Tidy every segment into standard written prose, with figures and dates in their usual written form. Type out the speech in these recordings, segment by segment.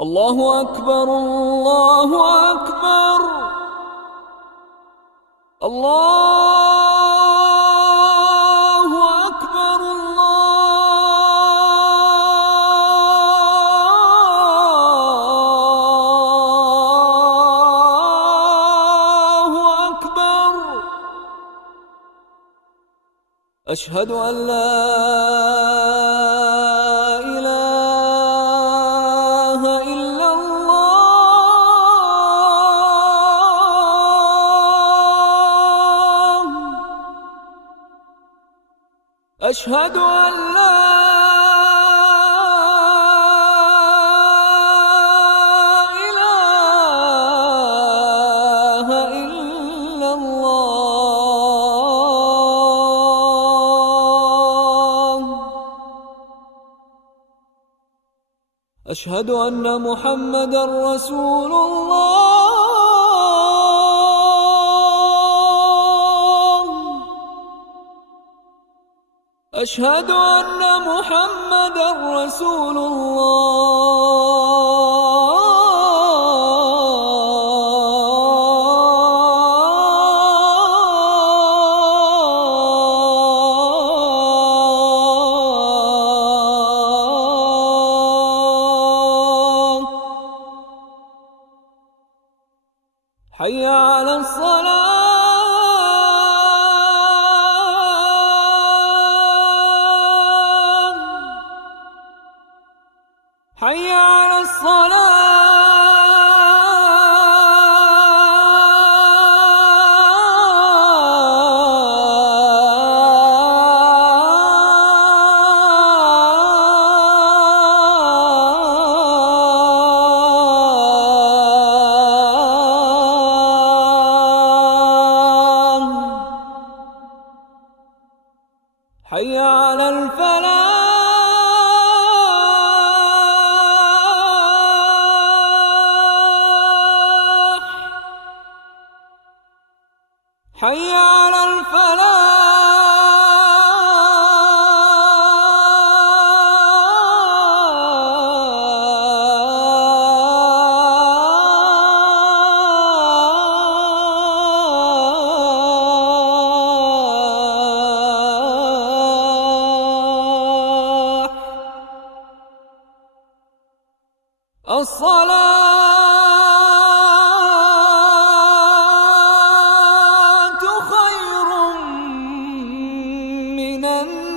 الله أكبر الله أكبر الله أكبر الله أكبر. أشهد أن لا إله إلا الله. أشهد أن لا إله إلا الله. أشهد أن محمدًا رسول الله. أشهد أن محمدًا رسول الله. حي على الصلاة. حي على الصلاة. حي على الفلاح. حي على الفلاح. الصلاة خير من النوم.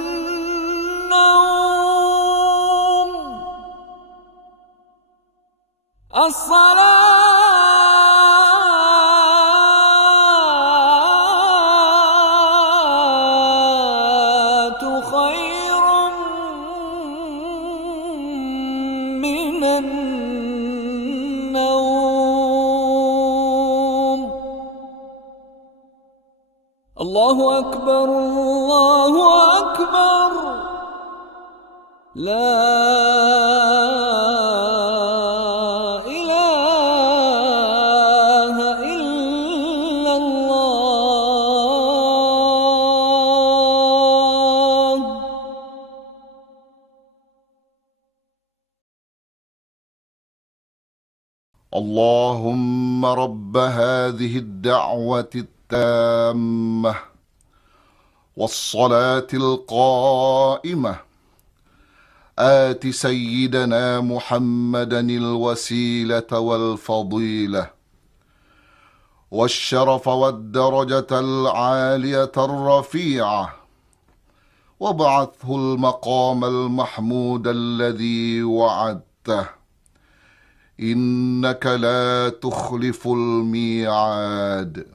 الصلاة خير من النوم. الله أكبر الله أكبر. لا إله إلا الله. اللهم رب هذه الدعوة التامة والصلاة القائمة آت سيدنا محمدا الوسيلة والفضيلة والشرف والدرجة العالية الرفيعة وابعثه المقام المحمود الذي وعدته إنك لا تخلف الميعاد.